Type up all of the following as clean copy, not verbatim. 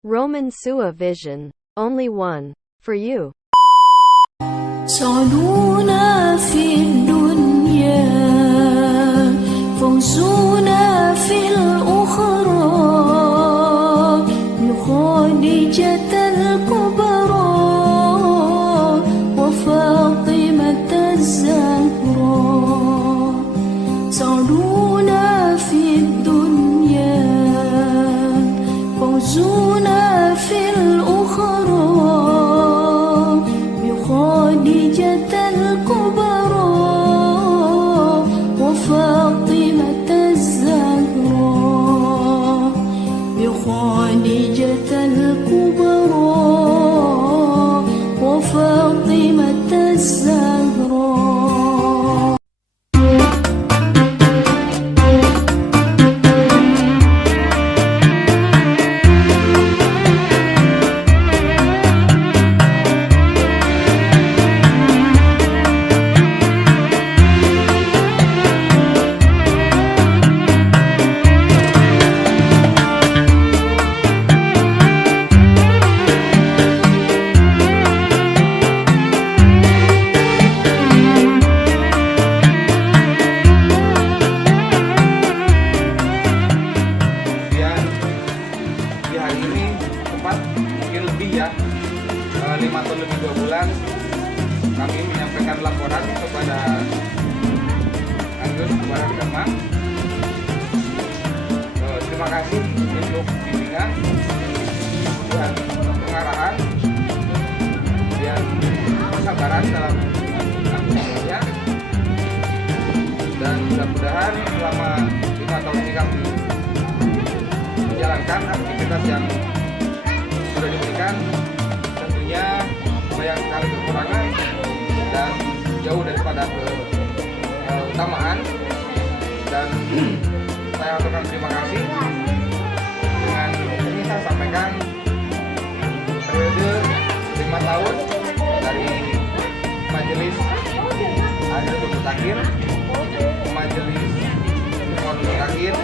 Roman Sua Vision. Only one. For you. سعدونا في الدنيا فوزنا في الأخرى بخديجة الكبرى وفاطمة الزهراء سعدونا في الدنيا فوزنا في الأخرى بخديجة الكبرى وفاطمة الزهراء بخديجة الكبرى وفاطمة الزهراء. Mungkin lebih ya 5 atau lebih 2 bulan kami menyampaikan laporan kepada Anggun kepada Dharma. Terima kasih untuk bimbingan dan pengarahan dan kesabaran dalam aktivitasnya, dan mudah-mudahan selama 5 tahun ini kami menjalankan aktivitas yang sudah diberikan, tentunya banyak sekali kekurangan dan jauh daripada keutamaan, dan saya aturkan terima kasih. Dengan ini saya sampaikan periode 5 tahun dari Majelis Adil Mutakhir, Majelis Mutakhir,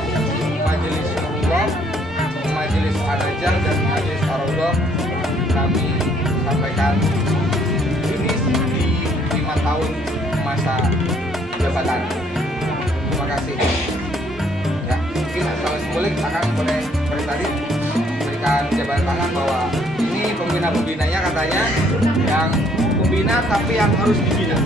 Majelis Nurullah, Majelis Al-Najah dan Majelis Ar-Raudhah, kami sampaikan finish di 5 tahun masa jabatan. Terima kasih. Ya, mungkin asal simbolik akan boleh seperti tadi berikan jabat tangan bahwa ini pembina-pembinanya katanya yang pembina tapi yang harus dibina.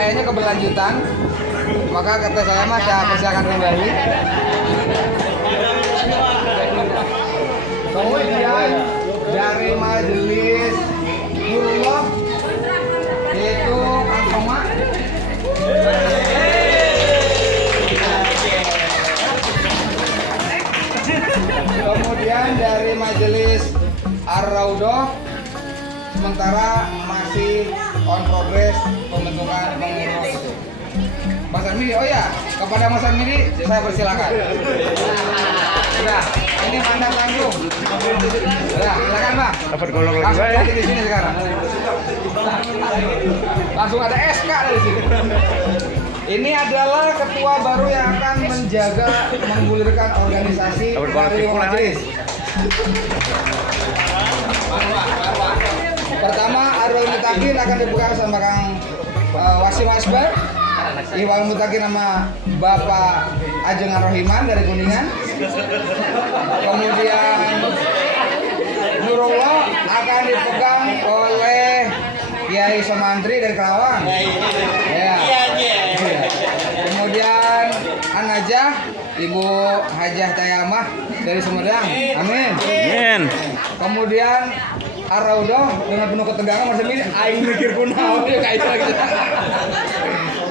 kayaknya keberlanjutan, maka kata saya mah saya persilakan kembali. Kemudian dari majelis Nurullah yaitu Kang Soma. Kemudian dari majelis Ar-Raudhah sementara masih on progress pembentukan pengurus. Mas Armidi, oh ya, kepada Mas Armidi saya persilakan. Sudah, ini mandat langsung. Sudah, silakan Bang. Dapat golong lagi Langsung ya. di sini sekarang. Langsung ada SK dari sini. Ini adalah ketua baru yang akan menjaga menggulirkan organisasi dari majelis. Pertama, Arwal Mutakin akan dipegang sama Kang Wasim Asbar. Iwal Mutakin sama Bapak Ajengan Rohiman dari Kuningan. Kemudian Nurullah akan dipegang oleh Kiai Somantri dari Kerawang. Ya. Kemudian An-Najah Ibu Hajah Tayamah dari Sumedang. Amin. Amin. Kemudian Ar-Raudhah dengan penuh ketegangan Mas Emil aing mikir kunaon ya kayak itu lagi.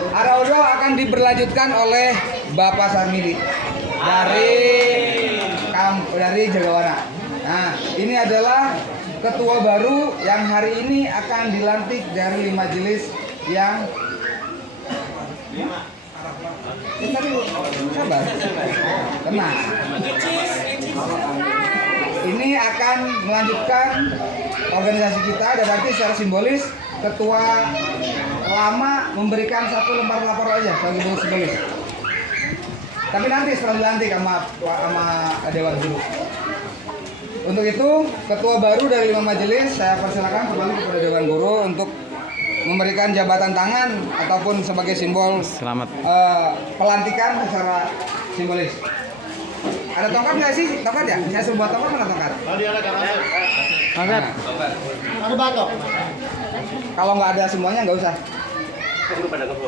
Ar-Raudhah akan diberlanjutkan oleh Bapak Sarmidi dari Jagawana. Nah, ini adalah ketua baru yang hari ini akan dilantik dari majelis yang sabar. Tenang. Ini akan melanjutkan organisasi kita dan nanti secara simbolis ketua lama memberikan satu lembar lapor aja sebagai bentuk simbolis. Tapi nanti setelah dilantik sama Dewan Guru. Untuk itu ketua baru dari 5 majelis saya persilakan kembali kepada Dewan Guru untuk memberikan jabatan tangan ataupun sebagai simbol Selamat. pelantikan secara simbolis. Ada tongkat nggak sih? Tongkat ya? Saya suruh buat tongkat mana tongkat? Angkat. Ada batok. Kalau nggak ada semuanya nggak usah.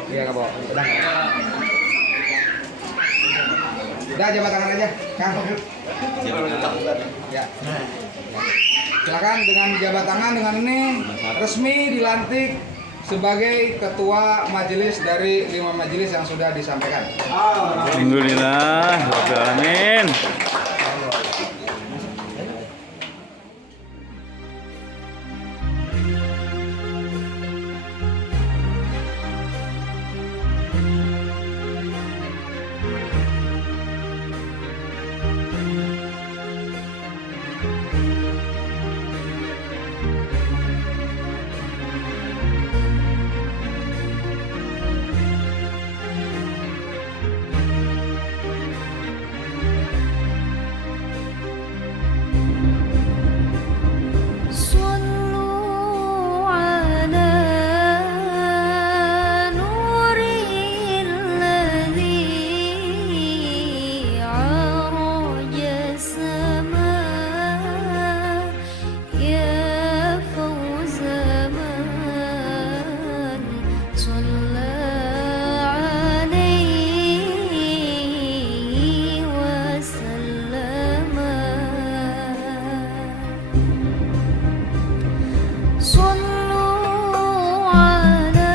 Iya nggak bawa. Udah jabat tangan aja, Kang. Ya. Silakan dengan jabat tangan dengan ini resmi dilantik sebagai ketua majelis dari 5 majelis yang sudah disampaikan. Alhamdulillah, rabbil alamin. صلوا على نور الذي عرج السماء يا فوز من صلى عليه وسلم صلوا على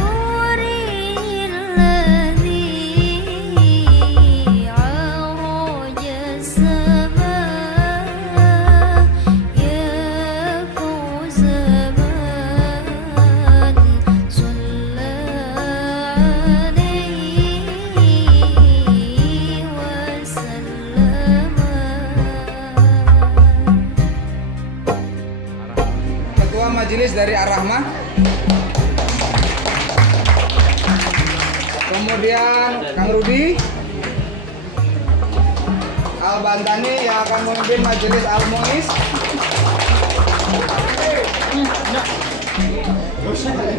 نور الذي عرج السماء يا فوز من صلى عليه وسلم. Ketua majelis dari Ar-Rahmah. Kemudian Kang Rudi Al-Bantani yang akan memimpin majelis Al-Muis.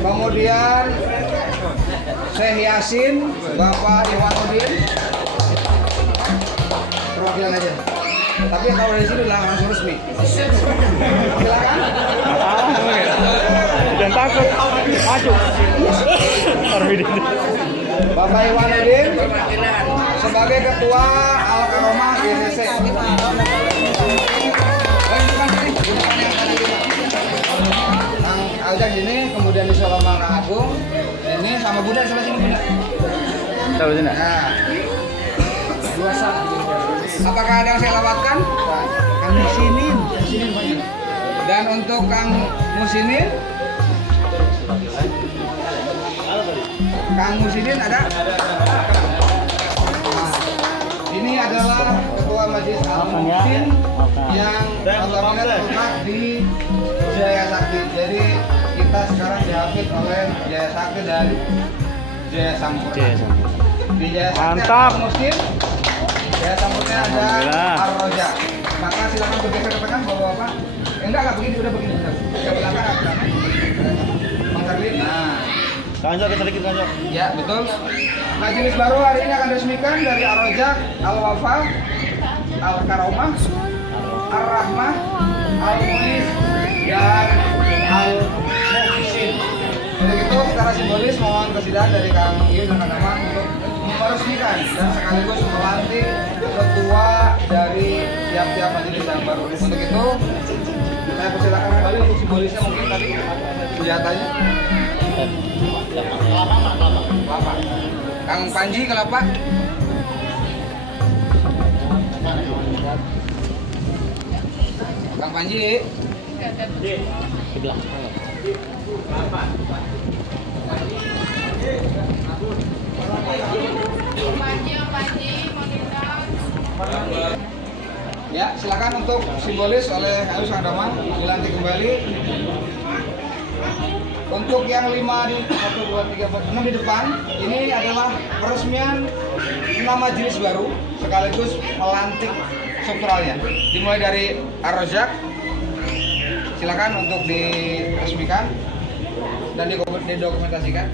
Kemudian Syekh Yasin, Bapak Iwanuddin. Perwakilan aja. Tapi kalau dari sini udah langsung resmi. Silakan. Jangan takut. Maju. Arwidin. Bapak Iwanudin sebagai Ketua Al-Karomah GCC. Kang Aljak sini, kemudian di Solomang Kang Agung, ini sama Bunda sebelah sini Bunda. Tahu sini. Nah, apakah ada yang saya lewatkan? Kang Musinin, banyak. Dan untuk Kang Musinin, Kang Musinin ada? Nah, ini adalah Ketua Majelis Al-Muhsin yang notabene terletak di Jaya Sakti. Jadi kita sekarang dihafid oleh Jaya Sakti dan Jaya Sampurna. Di Jaya Sakti Mantap. ada Muslim, Jaya Sampurna ada Alhamdulillah. Ar-Roja. Maka silakan bergeser ke tengah bapak-bapak. Enggak begini, udah begini. Ke belakang. Bang Karlin. Nah. Lanjut kita sedikit lanjut. Ya, betul. Majelis baru hari ini akan resmikan dari Ar-Rojak, Al-Wafa, Al-Karomah, Ar-Rahmah, Al-Munis, dan Al-Muhsin. Untuk itu secara simbolis mohon kesediaan dari Kang Yun dan Kang Aman untuk meresmikan dan sekaligus melantik ketua dari tiap-tiap majelis yang baru. Untuk itu saya persilakan kembali untuk simbolisnya mungkin tadi senjatanya. Kelapa. Kang Panji kelapa. Kang Panji. Ya, silakan untuk simbolis oleh Ayu Sandaman dilantik kembali. Untuk yang 5 di 1, 2, 3, 4, 6 di depan, ini adalah peresmian 6 majelis baru sekaligus melantik strukturalnya. Dimulai dari Ar-Rojak, silakan untuk diresmikan dan didokumentasikan.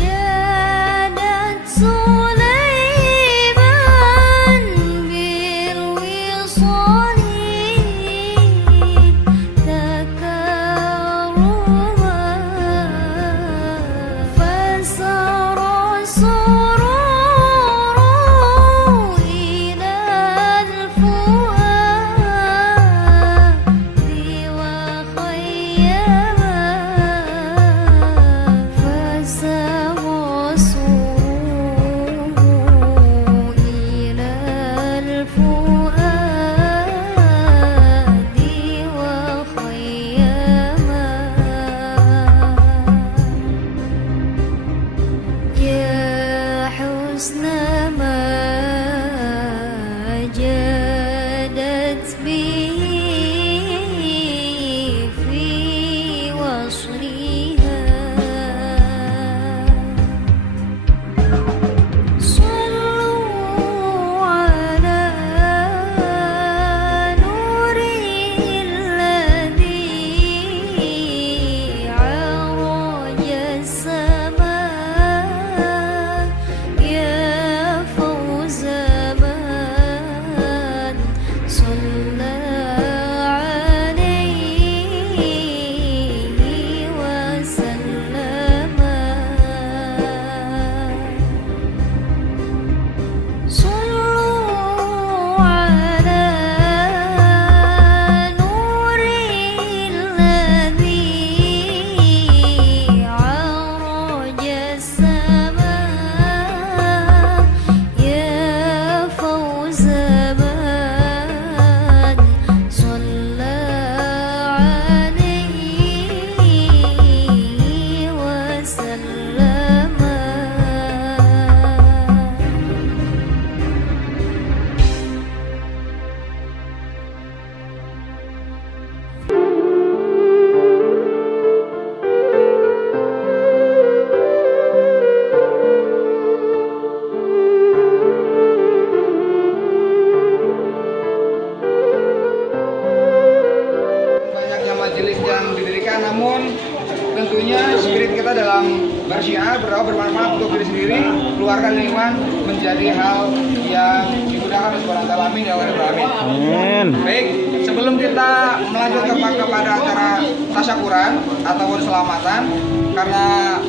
جادت سليمان بالوصال يا keluarga dan lingkungan menjadi hal yang dimudahkan oleh Subhanahu wa ta'ala. Amin ya Allah. Amin. Amin. Baik, sebelum kita melanjut kepada acara tasyakuran atau selamatan, karena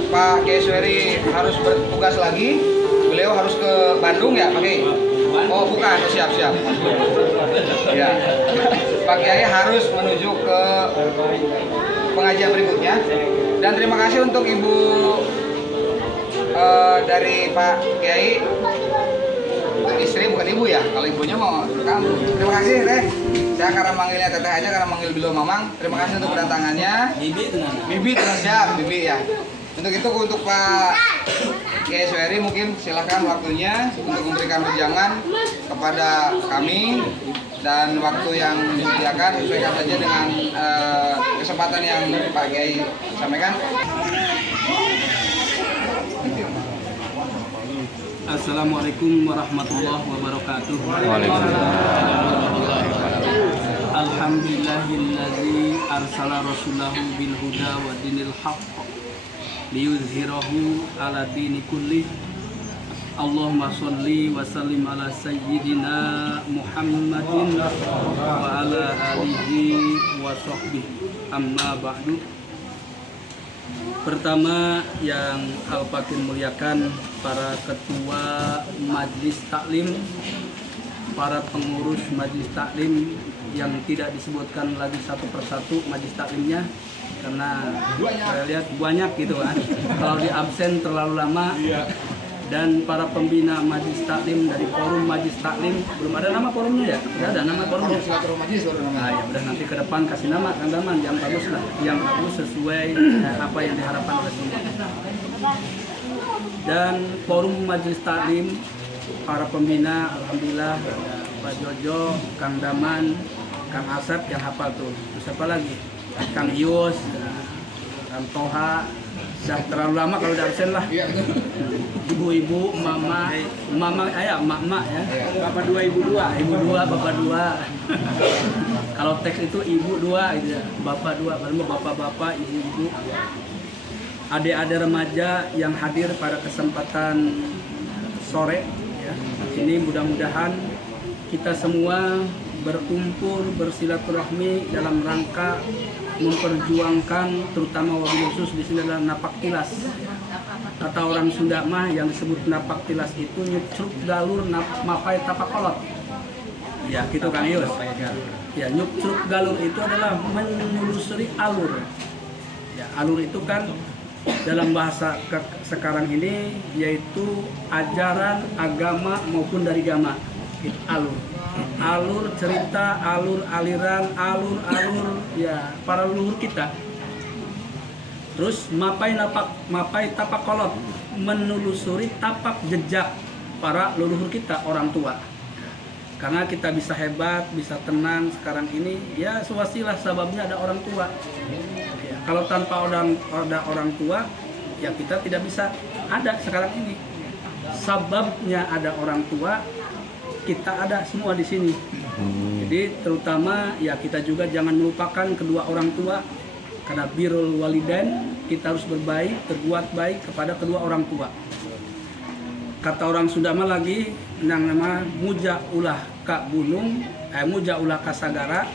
Pak Kiai Suheri harus bertugas lagi, beliau harus ke Bandung ya Pak Kiai? Oh bukan, siap. Ya, Pak Kiai harus menuju ke pengajian berikutnya. Dan terima kasih untuk Ibu dari Pak Kiai, istri bukan ibu ya, kalau ibunya mau kamu. Terima kasih Teh. Saya karena manggilnya Teteh aja, karena manggil beliau Mamang. Terima kasih untuk kedatangannya. Bibi tenang siap, Bibi ya. Untuk itu untuk Pak Kiai Suheri mungkin silakan waktunya untuk memberikan wejangan kepada kami, dan waktu yang disediakan sesuaikan saja dengan kesempatan yang Pak Kiai sampaikan. Assalamualaikum warahmatullahi wabarakatuh. Alhamdulillahillazi arsala rasulahu bil huda wa dinil haqq liyuzhirahu ala dini kullih. Allahumma sholli wa sallim ala sayyidina Muhammadin wa ala alihi wa sahbihi, amma ba'du. Pertama yang Al-Fakir muliakan para ketua Majelis Taklim, para pengurus Majelis Taklim yang tidak disebutkan lagi satu persatu Majelis Taklimnya karena saya lihat banyak gitu kan, kalau di absen terlalu lama. Dan para pembina Majelis Taklim dari Forum Majelis Taklim, belum ada nama forumnya ya? Sudah ada nama forumnya? Nah, ya udah, nanti ke depan kasih nama Kang Daman yang bagus lah, yang bagus sesuai apa yang diharapkan oleh semua. Dan Forum Majelis Taklim, para pembina, alhamdulillah Pak Jojo, Kang Daman, Kang Asep yang hafal tuh. Terus apa lagi? Kang Yus, Kang Toha. Sudah terlalu lama kalau udah absen lah. Ibu-ibu, mama ayah, mak ya. Bapak dua, ibu dua, bapak dua. Kalau teks itu ibu dua, gitu ya. Bapak dua, baru bapak-bapak, ibu-ibu. Adik-adik remaja yang hadir pada kesempatan sore, ya. Ini mudah-mudahan kita semua berkumpul bersilaturahmi dalam rangka memperjuangkan, terutama wabil khusus di sini adalah napak tilas. Kata orang Sunda mah yang disebut napak tilas itu nyucruk galur mapai tapakolot. Ya gitu Kang Yus. Ya, nyucruk galur itu adalah menelusuri alur. Ya, alur itu kan dalam bahasa sekarang ini yaitu ajaran agama maupun dari agama. Itu alur. Alur cerita, alur aliran, alur ya para leluhur kita. Terus mapai tapak kolot, menelusuri tapak jejak para leluhur kita, orang tua. Karena kita bisa hebat, bisa tenang sekarang ini, ya swasilah sebabnya ada orang tua. Ya, kalau tanpa ada orang tua, ya kita tidak bisa ada sekarang ini. Sebabnya ada orang tua, kita ada semua di sini. Jadi terutama ya kita juga jangan melupakan kedua orang tua, karena birrul walidain, kita harus berbuat baik kepada kedua orang tua. Kata orang Sunda mah lagi yang nama muja ulah ka gunung, muja ulah ka sagara,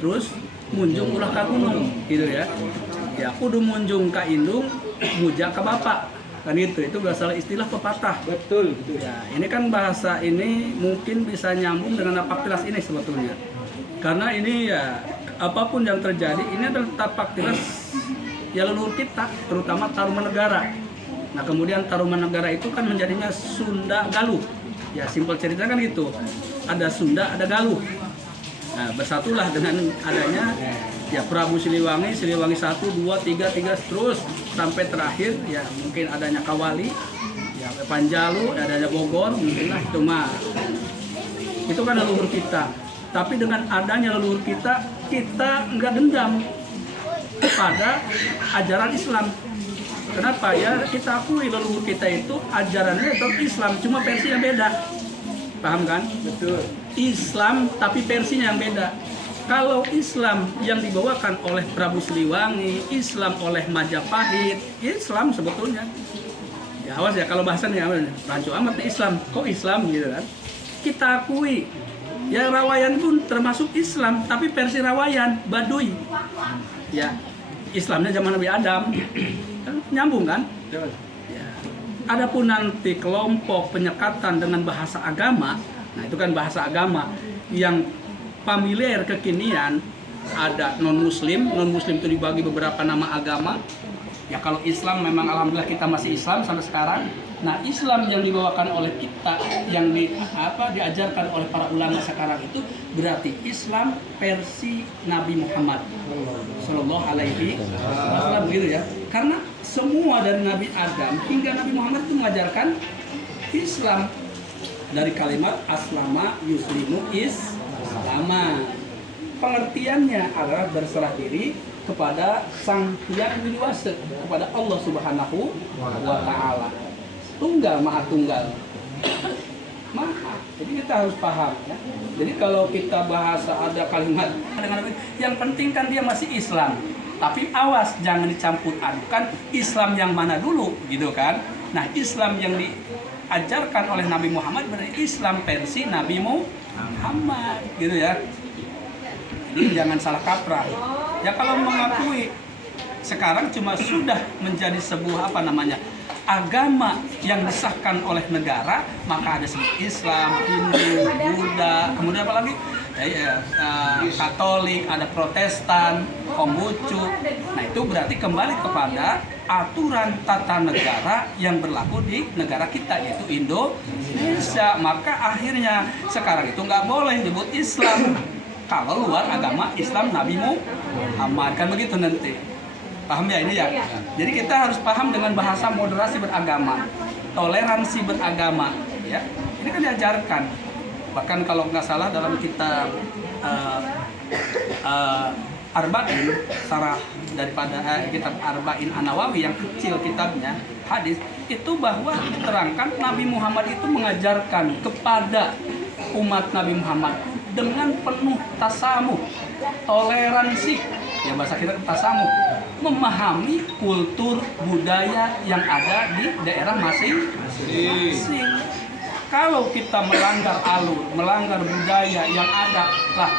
terus munjung ulah ka gunung, gitu ya. Ya kudu munjung ka indung, muja ka bapak. Kan itu berasal istilah pepatah. Betul gitu ya. Ini kan bahasa ini mungkin bisa nyambung dengan napak tilas ini sebetulnya. Karena ini ya apapun yang terjadi ini adalah tapak tilas ya leluhur kita, terutama Tarumanegara. Nah, kemudian Tarumanegara itu kan menjadinya Sunda Galuh. Ya simpel cerita kan gitu. Ada Sunda, ada Galuh. Nah, bersatulah dengan adanya ya Prabu Siliwangi 1, 2, 3 terus sampai terakhir ya mungkin adanya Kawali, ya Panjalu, adanya Bogor, mungkin lah itu mah. Itu kan leluhur kita. Tapi dengan adanya leluhur kita nggak dendam pada ajaran Islam. Kenapa ya? Kita akui leluhur kita itu ajarannya itu Islam, cuma versinya beda. Paham kan? Betul. Islam tapi versinya yang beda. Kalau Islam yang dibawakan oleh Prabu Siliwangi, Islam oleh Majapahit, Islam sebetulnya. Ya, Ya awas ya kalau bahasannya rancu amat nih Islam. Kok Islam gitu kan? Kita akui ya Rawayan pun termasuk Islam, tapi versi Rawayan Baduy. Ya Islamnya zaman Nabi Adam. Kan nyambung kan? Ya. Adapun nanti kelompok penyekatan dengan bahasa agama, nah itu kan bahasa agama yang familiar kekinian, ada non-muslim itu dibagi beberapa nama agama. Ya kalau Islam memang alhamdulillah kita masih Islam sampai sekarang. Nah Islam yang dibawakan oleh kita, yang diajarkan oleh para ulama sekarang itu berarti Islam versi Nabi Muhammad Sallallahu Alaihi Wasallam gitu ya. Karena semua dari Nabi Adam hingga Nabi Muhammad itu mengajarkan Islam dari kalimat aslama yuslimu islama. Pengertiannya adalah berserah diri kepada Sang Yang Widiwasa, kepada Allah Subhanahu wa Ta'ala. Tunggal, maha tunggal. Maha. Jadi kita harus paham ya. Jadi kalau kita bahasa ada kalimat dengan yang penting kan dia masih Islam. Tapi awas jangan dicampur adukan Islam yang mana dulu gitu kan. Nah, Islam yang diajarkan oleh Nabi Muhammad berarti Islam versi Nabi Muhammad gitu ya. Jadi jangan salah kaprah. Ya kalau mengakui sekarang cuma sudah menjadi sebuah agama yang disahkan oleh negara, maka ada sebut Islam, Hindu, Buddha, kemudian apa lagi? Katolik, ada Protestan, Konghucu. Nah itu berarti kembali kepada aturan tata negara yang berlaku di negara kita yaitu Indonesia. Maka akhirnya sekarang itu nggak boleh nyebut Islam kalau luar agama Islam Nabi Muhammad, kan begitu nanti. Paham ya ini ya? Jadi kita harus paham dengan bahasa moderasi beragama, toleransi beragama, ya. Ini kan diajarkan. Bahkan kalau nggak salah dalam kitab Arba'in, sarah daripada kitab Arba'in An-Nawawi yang kecil kitabnya, hadis, itu bahwa diterangkan Nabi Muhammad itu mengajarkan kepada umat Nabi Muhammad dengan penuh tasamuh, toleransi, ya bahasa kita tasamuh, memahami kultur budaya yang ada di daerah masing-masing. Kalau kita melanggar alur, melanggar budaya yang ada, lah,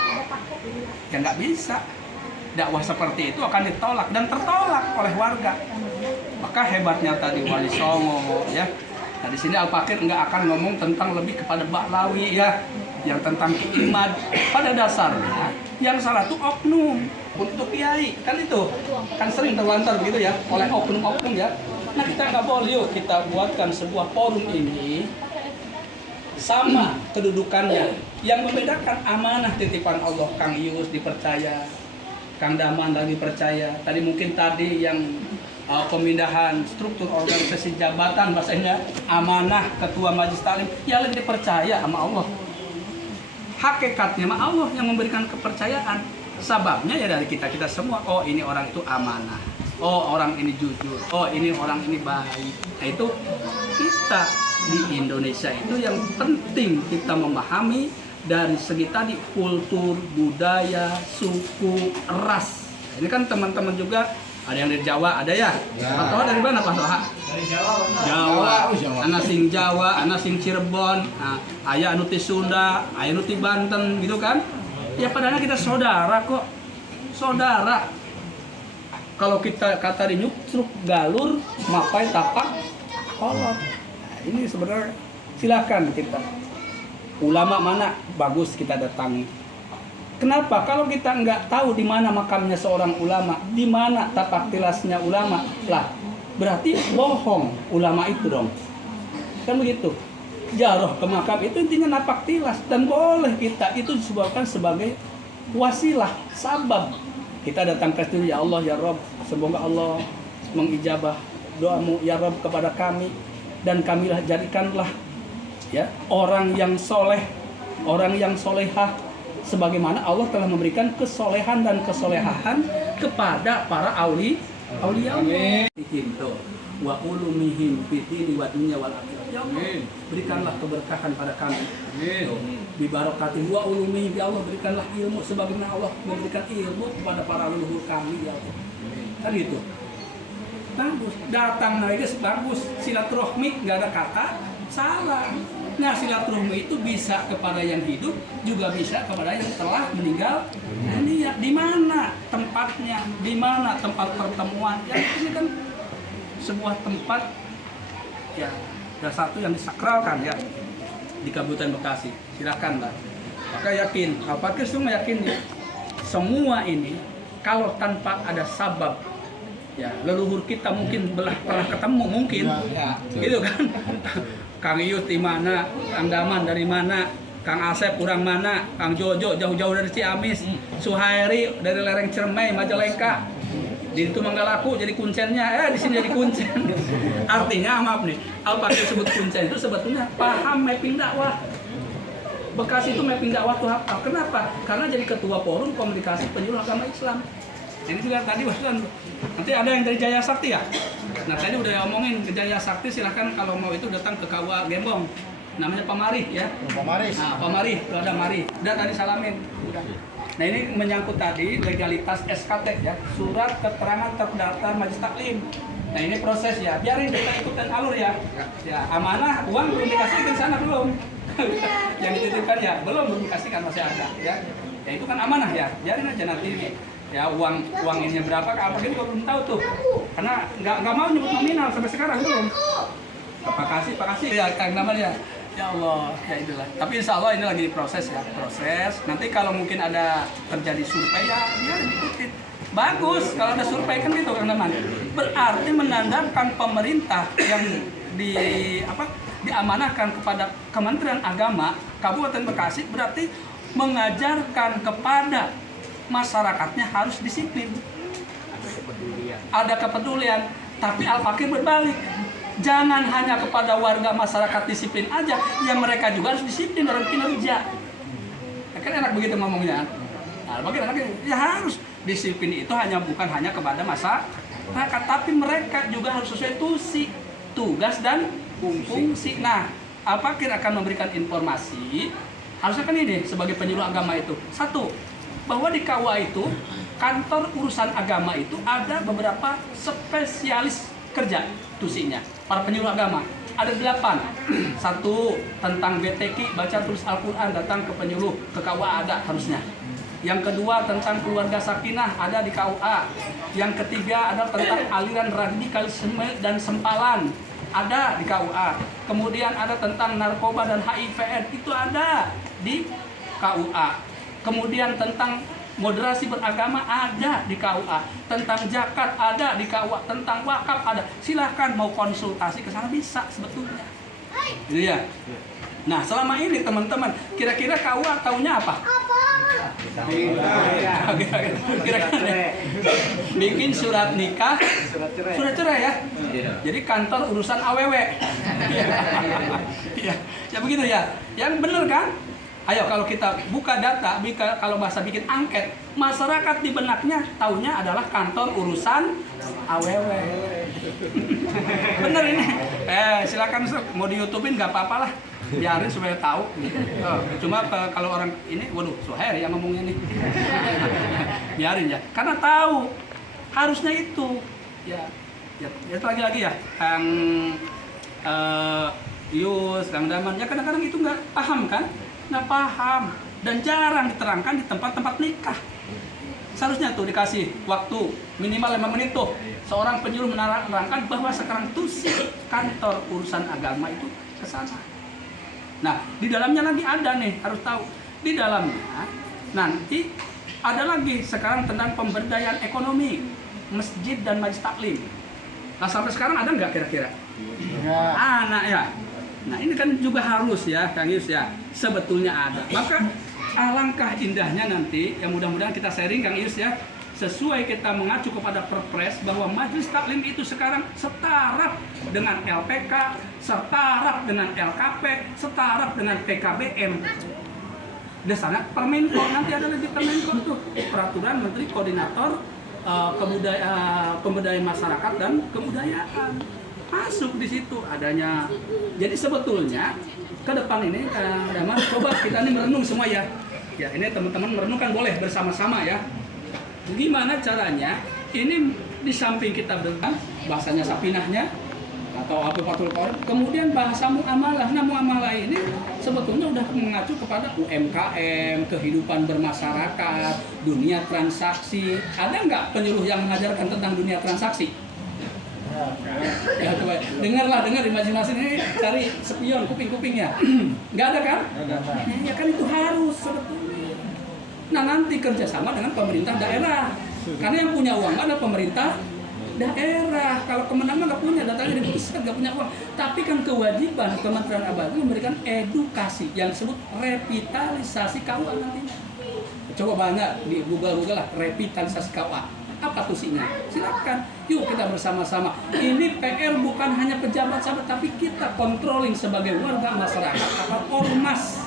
ya nggak bisa. Dakwah seperti itu akan ditolak dan tertolak oleh warga. Maka hebatnya tadi Wali Songo, ya. Nah di sini Al-Fakir nggak akan ngomong tentang lebih kepada Baklawi, ya, yang tentang keimad. Pada dasarnya yang salah itu oknum untuk kiai, kan itu kan sering terlantar begitu ya oleh oknum-oknum ya. Nah kita nggak boleh, yuk kita buatkan sebuah forum ini sama kedudukannya. Yang membedakan amanah titipan Allah, Kang Yus dipercaya, Kang Daman lagi percaya. Tadi mungkin yang pemindahan struktur organisasi jabatan bahasanya amanah ketua majelis taklim, ya lebih dipercaya sama Allah. Hakikatnya mah Allah yang memberikan kepercayaan. Sababnya ya dari kita semua. Oh ini orang itu amanah. Oh orang ini jujur. Oh ini orang ini baik. Nah itu kita di Indonesia itu yang penting kita memahami dari segi tadi kultur, budaya, suku, ras. Nah, ini kan teman-teman juga ada yang dari Jawa, ada ya? Pak Toha dari mana Pak Toha? Dari Jawa. Jawa. Anak sing Jawa, anak sing Cirebon, nah, ayah anu ti Sunda, ayah anu ti Banten, gitu kan? Ya padahal kita saudara kok. Saudara. Kalau kita kata di nyukruk galur, mapai tapak kolot. Nah, ini sebenarnya silakan kita. Ulama mana bagus kita datangi. Kenapa? Kalau kita nggak tahu di mana makamnya seorang ulama, di mana tapak tilasnya ulama, lah berarti bohong ulama itu dong. Kan begitu. Jaroh ke makam itu intinya napak tilas dan boleh kita itu disebutkan sebagai wasilah, sabab. Kita datang ke situ, ya Allah, ya Rabb, semoga Allah mengijabah doamu ya Rabb kepada kami dan kamilah jadikanlah ya orang yang soleh, orang yang solehah, sebagaimana Allah telah memberikan kesolehan dan kesolehahan kepada para aulia Allah. Wa ulumihim fid wa dunya wal akhirah. Ya Allah, berikanlah keberkahan pada kami. Bi barakatin wa ulumihim, ya Allah berikanlah ilmu sebagaimana Allah memberikan ilmu kepada para leluhur kami ya Allah. Kan gitu. bagus. Datang lagi bagus. Silaturahmi nggak ada kata salah. Nah, silaturahmi itu bisa kepada yang hidup, juga bisa kepada yang telah meninggal dunia. Di mana tempatnya? Di mana tempat pertemuan? Ya, ini kan sebuah tempat ya, ada satu yang disakralkan ya di Kabupaten Bekasi. Silakan lah. Maka yakin, Al-Fakir semua yakin ya. Semua ini kalau tanpa ada sabab, ya leluhur kita mungkin pernah ketemu mungkin, gitu kan? Kang Iyut di mana, Kang Daman dari mana, Kang Asep kurang mana, Kang Jojo jauh-jauh dari Ciamis, Suhairi dari lereng Ciremai, Majalengka, di itu Manggalaku jadi kuncennya, di sini jadi kuncen. Artinya maaf nih, Al-Fakir sebut kuncen itu sebetulnya paham mapping dakwah. Bekasi itu mapping dakwah tuh hafal. Kenapa? Karena jadi ketua forum komunikasi penyuluh agama Islam. Ini juga tadi Waslan, nanti ada yang dari Jaya Sakti ya. Nah tadi udah omongin ke Jaya Sakti, silahkan kalau mau itu datang ke KUA Gembong. Namanya Pak Mari ya. Pak Maris. Nah Pak Mari, itu ada Mari. Udah tadi salamin. Udah. Nah ini menyangkut tadi legalitas SKT ya, surat keterangan terdaftar Majelis Taklim. Nah ini proses ya, biarin kita ikutin alur ya. Ya amanah, uang belum dikasih ke sana belum. Yang dititipkan ya belum dikasihkan, masih ada ya. Ya itu kan amanah ya, biarin aja nanti. Ya uang ini berapa apa gitu belum tahu tuh, karena nggak mau nyebut nominal sampai sekarang belum. Pak kasih ya Kang namanya. Ya Allah, ya itulah. Tapi insya Allah ini lagi diproses ya, proses. Nanti kalau mungkin ada terjadi survei ya diikutin. Bagus kalau ada survei kan gitu Kang Daman. Berarti menandakan pemerintah yang diamanahkan kepada Kementerian Agama Kabupaten Bekasi berarti mengajarkan kepada masyarakatnya harus disiplin. Ada kepedulian, tapi Al-Fakir berbalik. Jangan hanya kepada warga masyarakat disiplin aja, yang mereka juga harus disiplin dalam kinerja. Ya, kan enak begitu ngomongnya. Nah, Al-Fakir ya harus disiplin itu bukan hanya kepada masyarakat, tapi mereka juga harus sesuai tugas dan fungsi. Nah, Al-Fakir akan memberikan informasi. Harusnya kan ini sebagai penyuluh agama itu. Satu, bahwa di KUA itu kantor urusan agama itu ada beberapa spesialis kerja tusinya para penyuluh agama ada 8. Satu tentang BTQ baca tulis Al-Quran datang ke penyuluh ke KUA ada harusnya. Yang kedua tentang keluarga sakinah ada di KUA. Yang ketiga ada tentang aliran radikalisme dan sempalan ada di KUA. Kemudian ada tentang narkoba dan HIV/AIDS itu ada di KUA. Kemudian tentang moderasi beragama ada di KUA, tentang zakat ada di KUA, tentang wakaf ada. Silahkan mau konsultasi ke sana bisa sebetulnya. Gitu ya. Nah selama ini teman-teman, kira-kira KUA taunya apa? Kira-kira bikin surat nikah, surat cerai ya. Jadi kantor urusan AWW. Ya begitu ya. Yang benar kan? Ayo kalau kita buka data, kalau bahasa bikin angket, masyarakat di benaknya taunya adalah kantor urusan AWW. Bener ini. Silakan mau di YouTubein nggak apa-apa lah, biarin supaya tahu. Cuma kalau orang ini, waduh, Suhairi yang ngomongnya nih. Biarin ya, karena tahu harusnya itu. Ya itu lagi-lagi ya, Kang Yus, Kang Daman, ya kadang-kadang itu nggak paham kan? Nggak paham dan jarang diterangkan di tempat-tempat nikah. Seharusnya tuh dikasih waktu minimal 5 menit tuh seorang penyuluh menerangkan bahwa sekarang tuh si kantor urusan agama itu ke sana. Nah di dalamnya lagi ada nih, harus tahu di dalamnya nanti ada lagi sekarang tentang pemberdayaan ekonomi masjid dan majelis taklim. Nah sampai sekarang ada nggak kira-kira? Anak ya. Nah ini kan juga harus ya Kang Yus ya, sebetulnya ada. Maka alangkah indahnya nanti, yang mudah-mudahan kita sharing Kang Yus ya, sesuai kita mengacu kepada Perpres bahwa Majelis Taklim itu sekarang setaraf dengan LPK, setaraf dengan LKP, setaraf dengan PKBM. Di sana Permenko, nanti ada lagi Permenko tuh, Peraturan Menteri Koordinator Pemberdayaan Masyarakat dan Kebudayaan. Masuk di situ adanya. Jadi sebetulnya ke depan ini coba kita ini merenung semua ya. Ya ini teman-teman merenungkan boleh bersama-sama ya. Gimana caranya ini di samping kita berikan bahasanya sapinahnya atau Afifatul Qorib. Kemudian bahasa muamalah. Nah, muamalah ini sebetulnya udah mengacu kepada UMKM, kehidupan bermasyarakat, dunia transaksi. Ada nggak penyuluh yang mengajarkan tentang dunia transaksi? Ya, coba dengar di masing-masing ini, cari spion kuping-kupingnya. Nggak ada kan? Ya kan itu harus sebetulnya. Nah, nanti kerjasama dengan pemerintah daerah. Karena yang punya uang ada pemerintah daerah. Kalau Kemenang nggak punya, datanya di pusat nggak punya uang. Tapi kan kewajiban Kementerian Agama memberikan edukasi yang disebut revitalisasi KUA nantinya. Coba banyak di Google lah revitalisasi KUA. Apa tuh sinya? Silakan. Yuk kita bersama-sama. Ini PR bukan hanya pejabat sahabat, tapi kita controlling sebagai warga masyarakat apa ormas.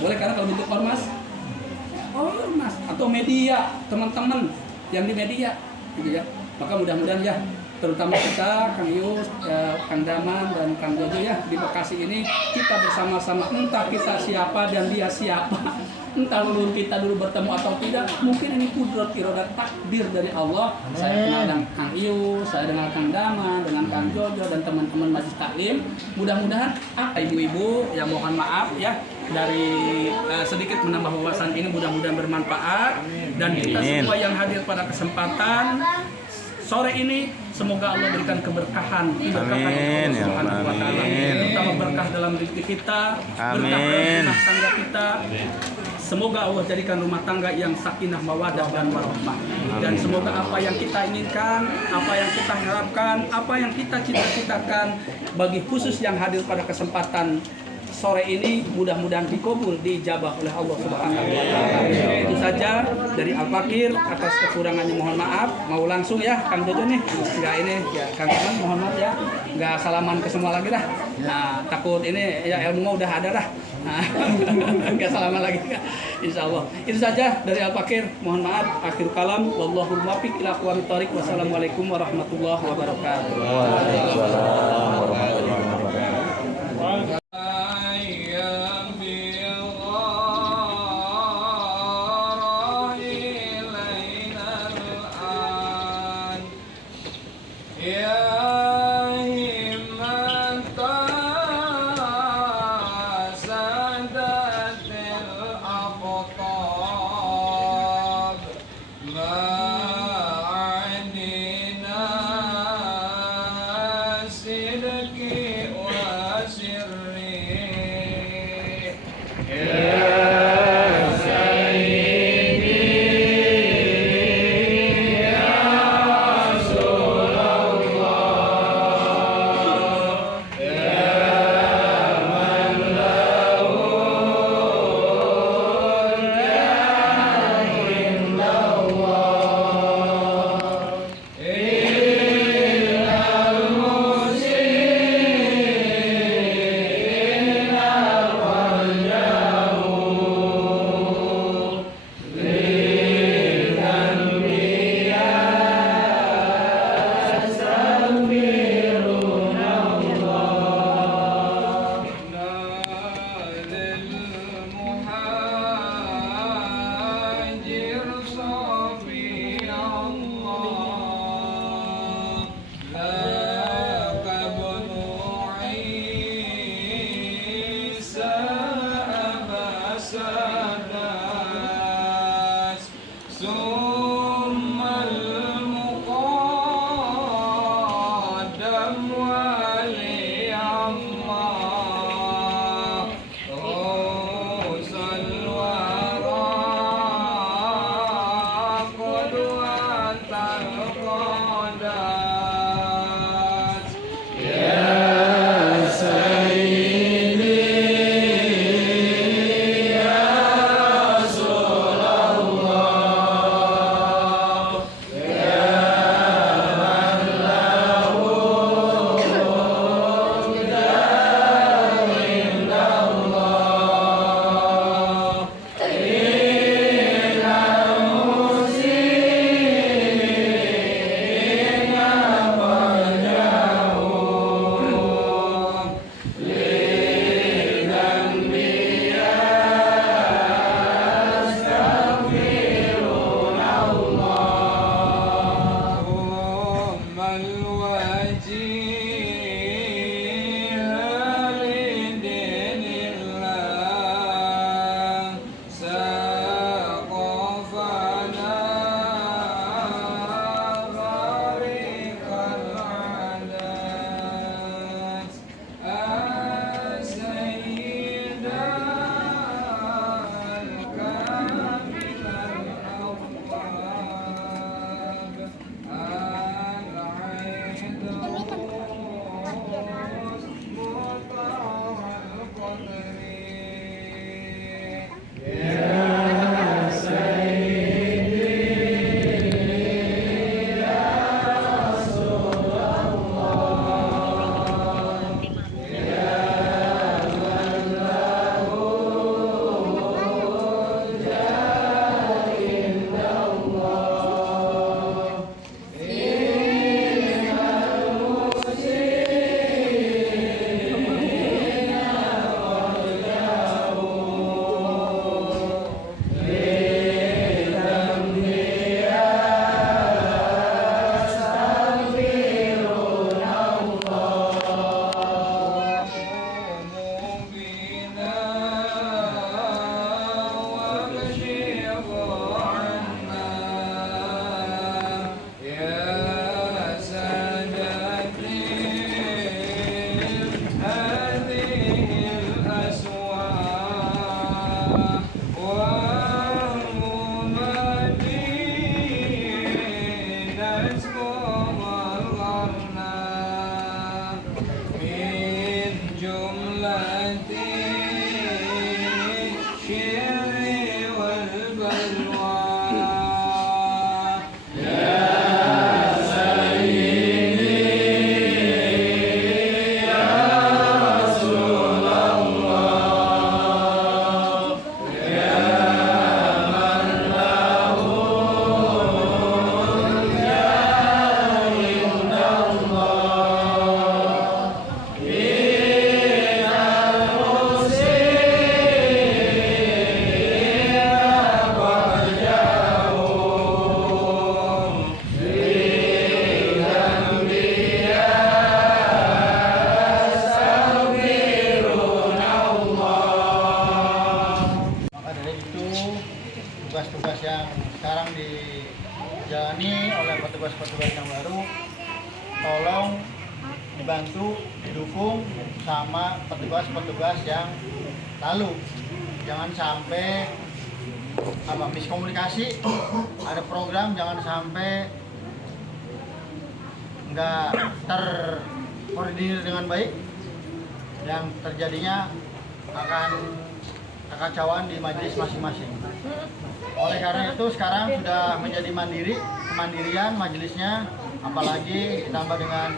Boleh karena kalau bentuk ormas? Ormas atau media, teman-teman yang di media, gitu ya. Maka mudah-mudahan ya, terutama kita, Kang Yus, Kang Daman, dan Kang Jojo ya, di Bekasi ini kita bersama-sama, entah kita siapa dan dia siapa, entah kita dulu bertemu atau tidak, mungkin ini kudrat irodat takdir dari Allah. Saya kenal dengan Kang Yus, saya dengan Kang Daman, dengan Kang Jojo, dan teman-teman Majelis Taklim. Mudah-mudahan ibu-ibu yang mohon maaf ya, dari sedikit menambah wawasan ini mudah-mudahan bermanfaat. Dan kita semua yang hadir pada kesempatan sore ini, semoga Allah berikan keberkahan Allah Subhanahu wa Ta'ala, terutama berkah dalam rezeki kita, berkah dalam rumah tangga kita. Semoga Allah jadikan rumah tangga yang sakinah, mawadah, dan warahmah. Dan semoga apa yang kita inginkan, apa yang kita harapkan, apa yang kita cita-citakan bagi khusus yang hadir pada kesempatan sore ini mudah-mudahan dikabul, diijabah oleh Allah Subhanahu wa Ta'ala. Itu saja dari Al-Fakir. Atas kekurangannya mohon maaf. Mau langsung ya Kang Jojo nih. Enggak ini ya Kang Iman, mohon maaf ya. Enggak salaman ke semua lagi dah. Nah, takut ini ya ilmu udah ada dah. Nah, enggak salaman lagi. Insyaallah. Itu saja dari Al-Fakir. Mohon maaf. Akhir kalam wallahul muwaffiq ila aqwamit thoriq. Wassalamualaikum warahmatullahi wabarakatuh. Waalaikumsalam warahmatullahi wabarakatuh. ما عدنا صدق dijalani oleh petugas-petugas yang baru, tolong dibantu, didukung sama petugas-petugas yang lalu. Jangan sampai miskomunikasi, ada program jangan sampai nggak terkoordinir dengan baik, yang terjadinya akan kekacauan di majelis masing-masing. Oleh karena itu sekarang sudah menjadi kemandirian majelisnya, apalagi ditambah dengan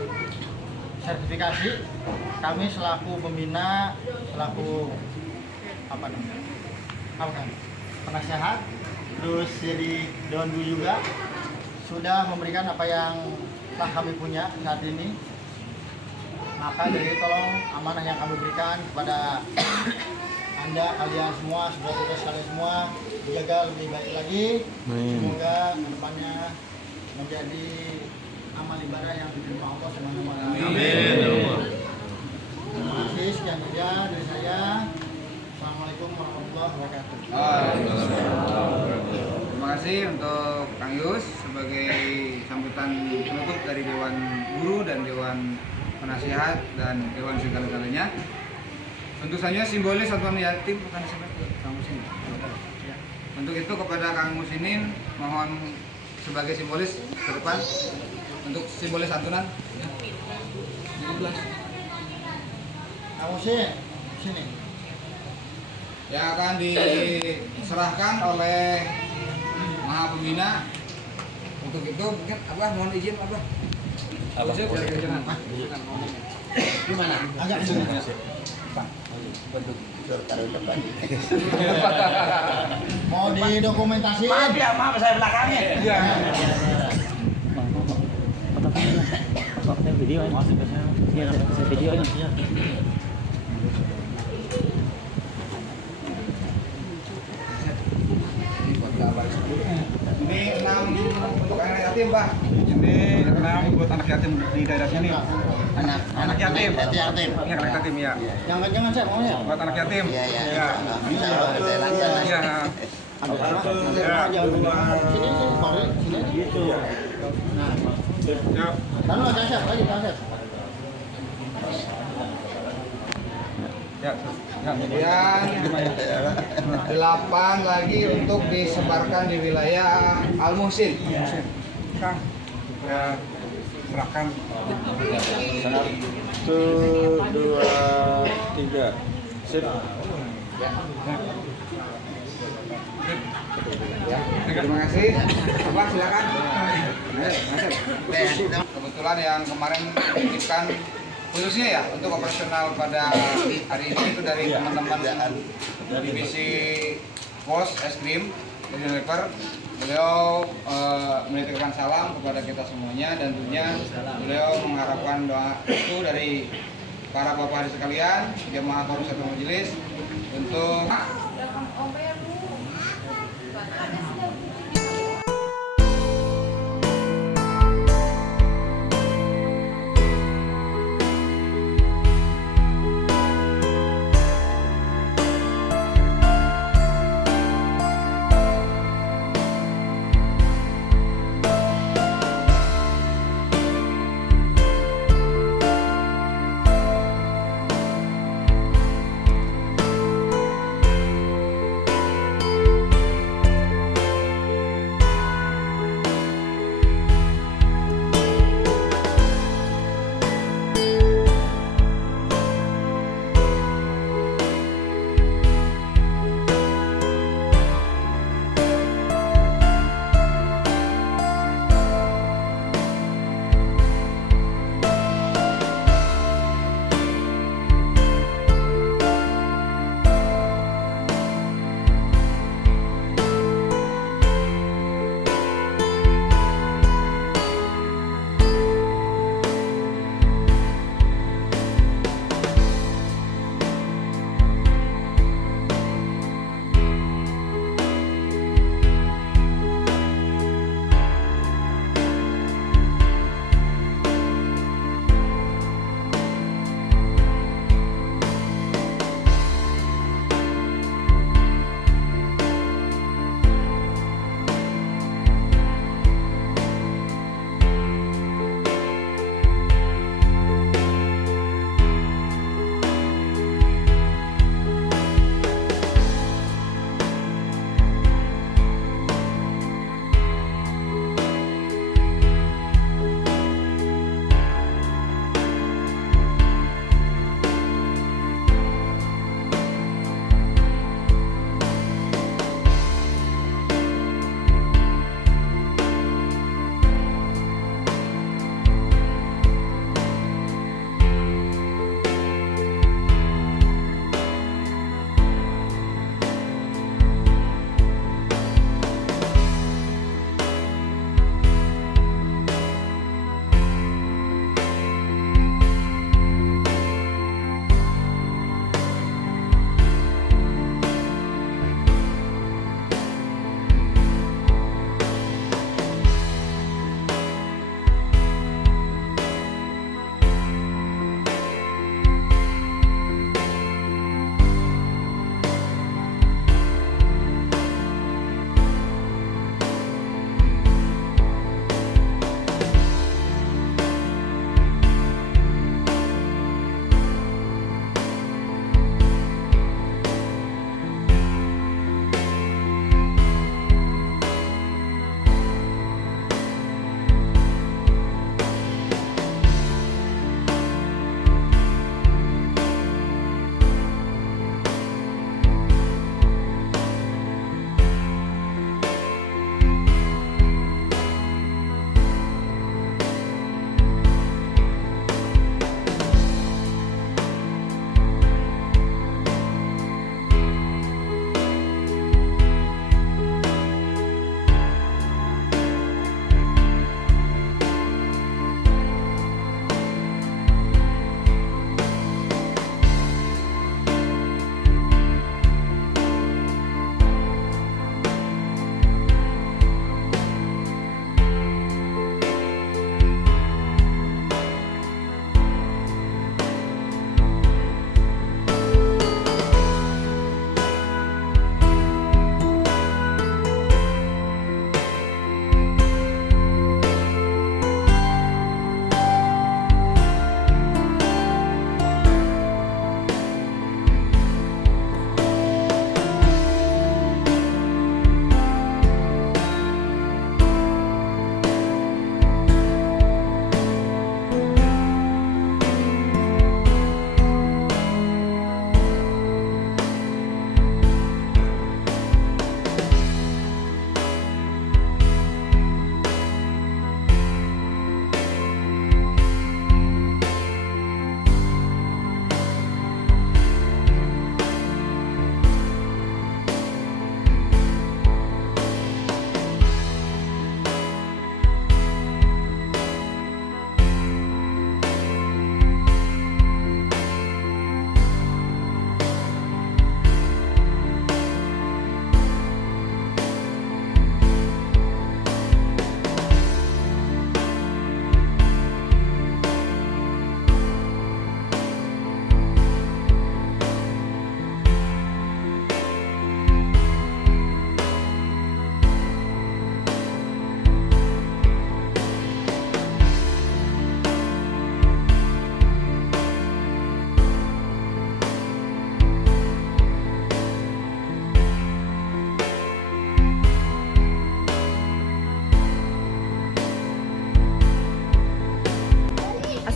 sertifikasi. Kami selaku pembina, selaku penasehat, terus jadi Dewan Guru juga sudah memberikan apa yang telah kami punya saat ini. Maka jadi tolong amanah yang kami berikan kepada Anda, kalian semua, saudara-saudara sekalian semua, dijaga lebih baik lagi. Semoga kedepannya menjadi amal ibadah yang diterima Allah Subhanahu wa Ta'ala. Terima kasih, sekian saja dari saya. Assalamualaikum warahmatullahi wabarakatuh. Terima kasih untuk Kang Yus sebagai sambutan penutup dari Dewan Guru dan Dewan Penasihat dan Dewan segala-galanya. Tentu saja simbolis santunan yatim bukan seperti Kang Musinin. Untuk itu kepada Kang Musinin mohon sebagai simbolis ke depan untuk simbolis santunan. Kang Musin, sini. Yang akan diserahkan oleh Maha Pembina. Untuk itu mungkin Abah mohon izin Abah. Gimana? Agak mau didokumentasiin? Maaf ya, maaf saya belakangnya. Iya. Video ini. Video ini. Ini 6 untuk anak yatim, Pak. Ini 6 buat anak yatim di daerah sini. Anak yatim. Yatim. Ini anak yatim ya. Jangan saya maunya. Buat anak yatim. Iya. Ya. Iya. Ya. Sini, mari, sini. Gitu. Nah, Ya. lalu Kasep, lagi Kasep. Ya. Kemudian 8 lagi untuk disebarkan di wilayah Al Muhsin. Kang. Ya. Serahkan. 1, 2, 3. Sip. Terima kasih. Bapak silakan. Kebetulan yang kemarin menitipkan khususnya ya untuk operasional pada hari ini itu dari teman-teman divisi pos es krim dari Unilever. Beliau menitipkan salam kepada kita semuanya dan tentunya beliau mengharapkan doa itu dari para bapak hari sekalian, jemaah Korusatul Majelis untuk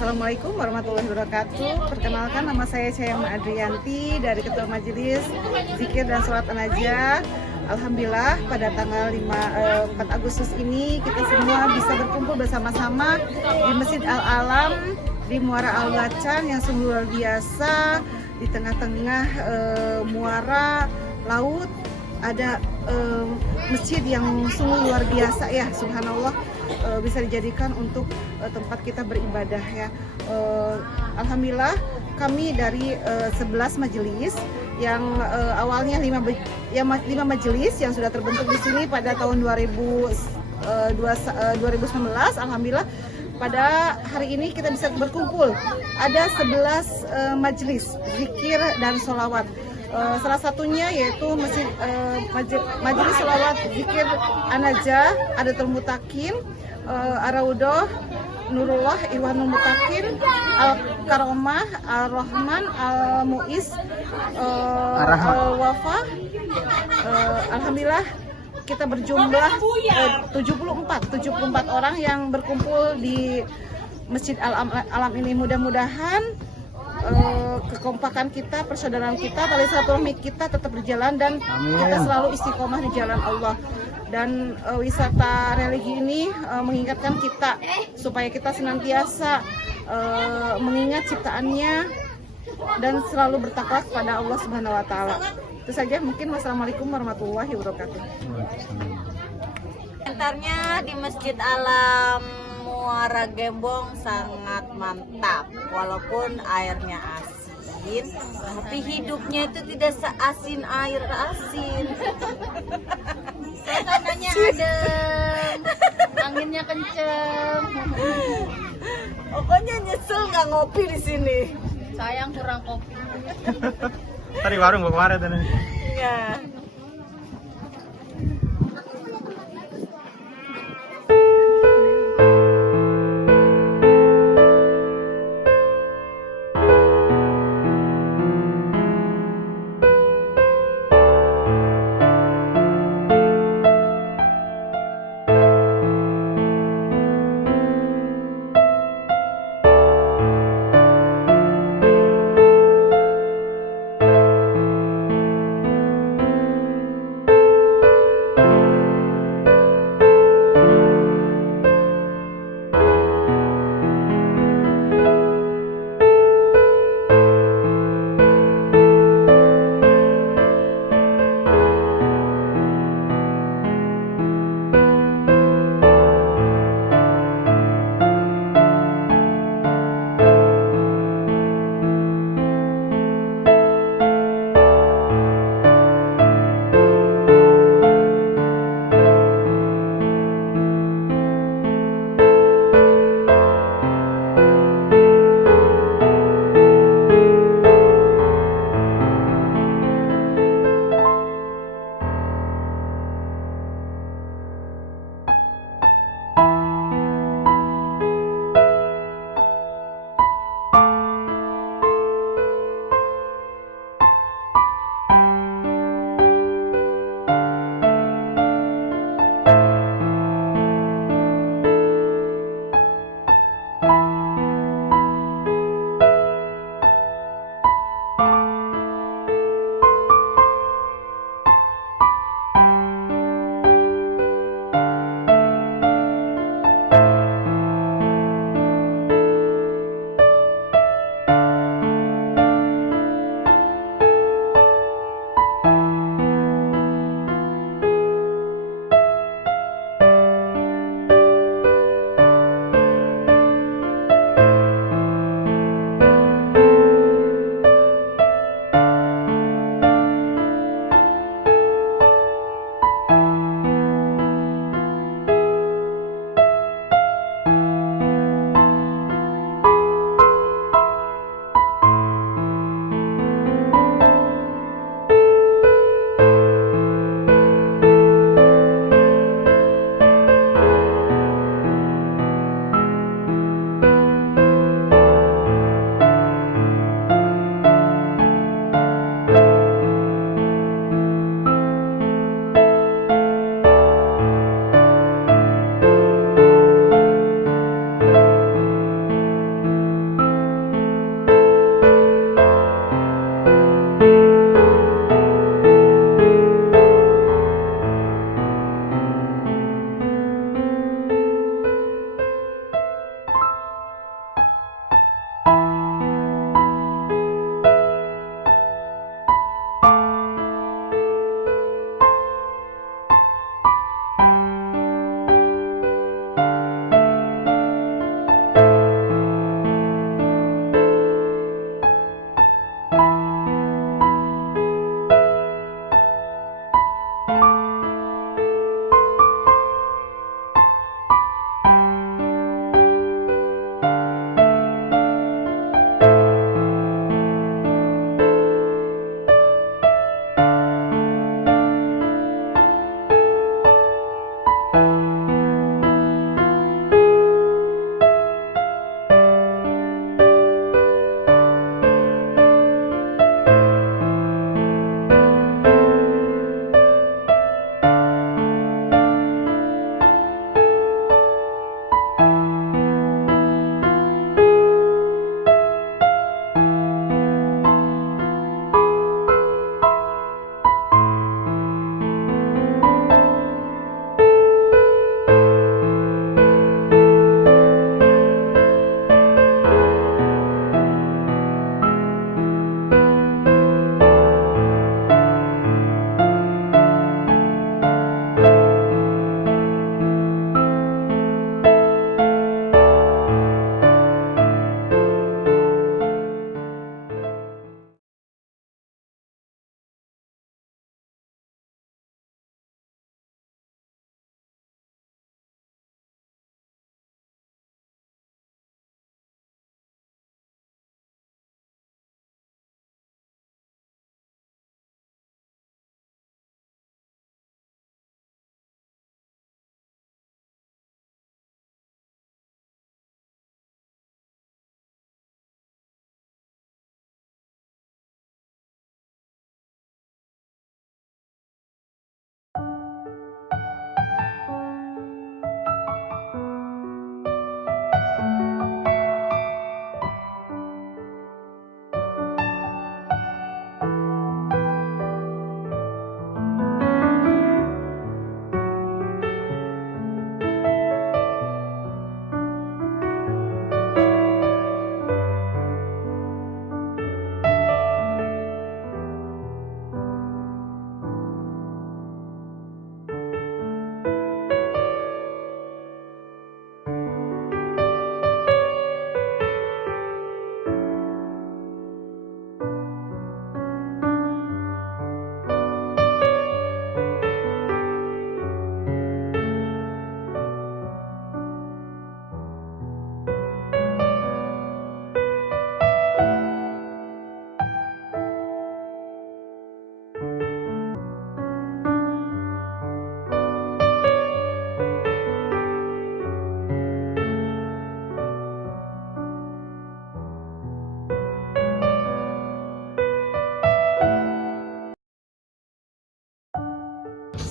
Assalamualaikum warahmatullahi wabarakatuh. Perkenalkan, nama saya Cayama Adrianti dari Ketua Majelis Zikir dan Sholat An-Najah. Alhamdulillah pada tanggal 4 Agustus ini kita semua bisa berkumpul bersama-sama di Masjid Al-Alam di Muara Al-Bacan yang sungguh luar biasa. Di tengah-tengah muara laut ada masjid yang sungguh luar biasa ya, subhanallah, bisa dijadikan untuk tempat kita beribadah ya. Alhamdulillah kami dari 11 majelis yang awalnya 5 majelis yang sudah terbentuk di sini pada tahun 2019. Alhamdulillah pada hari ini kita bisa berkumpul. Ada 11 majelis zikir dan sholawat. Salah satunya yaitu majelis sholawat zikir An-Najah, Adatul Mutakin, Ar-Raudhah, Nurullah, Irwanul Mutakin, Al-Karomah, Al-Rahman, Al-Muiz, Al-Wafa. Alhamdulillah kita berjumlah 74 orang yang berkumpul di Masjid Al-Alam ini. Mudah-mudahan kekompakan kita, persaudaraan kita, tali silaturahmi kita tetap berjalan dan kita selalu istiqomah di jalan Allah. Dan wisata religi ini mengingatkan kita supaya kita senantiasa mengingat ciptaannya dan selalu bertakwa kepada Allah Subhanahu wa taala. Itu saja mungkin. Wassalamualaikum warahmatullahi wabarakatuh. Komentarnya di Masjid Alam Muara Gembong sangat mantap, walaupun airnya asin, tapi hidupnya itu tidak seasin air asin. Suasananya adem, anginnya kenceng. Pokoknya nyesel nggak ngopi di sini. Sayang kurang kopi. Tadi warung kemarin tuh. Ya.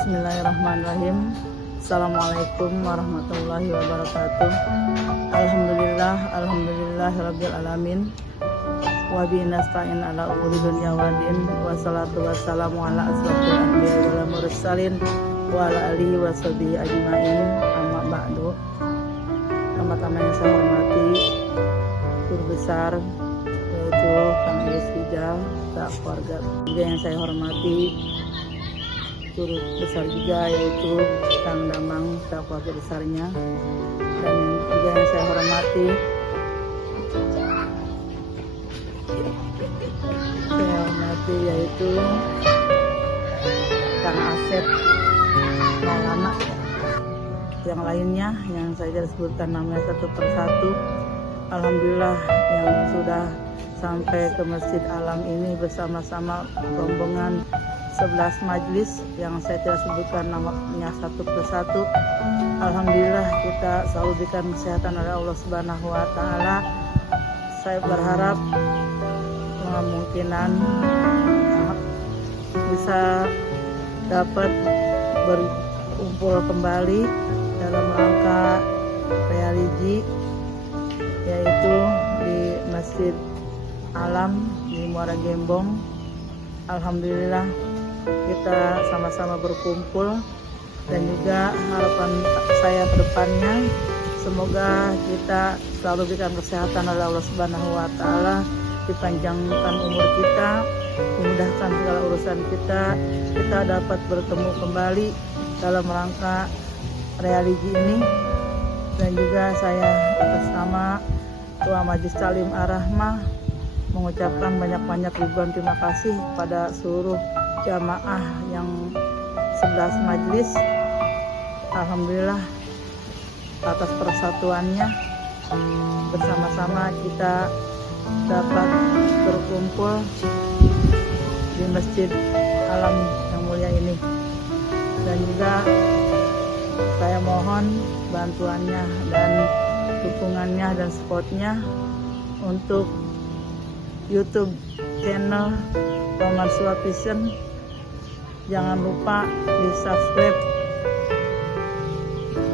Bismillahirrahmanirrahim. Assalamualaikum warahmatullahi wabarakatuh. Alhamdulillahirabbil alamin. Wa bihi nasta'in ala umuri dunya waddin. Wassalatu wassalamu ala asrofil anbiya'i wal mursalin wa ala alihi washabihi ajmain. Amma ba'du. Pertama-tama yang saya hormati guru besar yaitu Kang Yus Rijal, keluarga juga yang saya hormati guru besar juga yaitu Kang Damang, keluarga besarnya, dan juga yang saya hormati yaitu Kang Asep, Maulana, yang lainnya yang saya tidak sebutkan namanya satu persatu. Alhamdulillah yang sudah sampai ke Masjid Alam ini bersama-sama rombongan 11 majelis yang saya tidak sebutkan namanya satu persatu. Alhamdulillah kita selalu diberikan kesehatan oleh Allah Subhanahu wa taala. Saya berharap kemungkinan bisa dapat berkumpul kembali dalam rangka religi, yaitu di Masjid Alam di Muara Gembong. Alhamdulillah kita sama-sama berkumpul, dan juga harapan saya ke depannya semoga kita selalu diberikan kesehatan oleh Allah Subhanahu wa taala, dipanjangkan umur kita, dimudahkan segala urusan kita dapat bertemu kembali dalam rangka religi ini. Dan juga saya atas nama Ketua Majelis Taklim Ar-Rahmah mengucapkan banyak-banyak ribuan terima kasih pada seluruh jamaah yang 11 majelis. Alhamdulillah atas persatuannya, bersama-sama kita dapat berkumpul di Masjid Alam yang mulia ini. Dan juga saya mohon bantuannya dan dukungannya dan supportnya untuk YouTube channel Roman Suap Vision. Jangan lupa di subscribe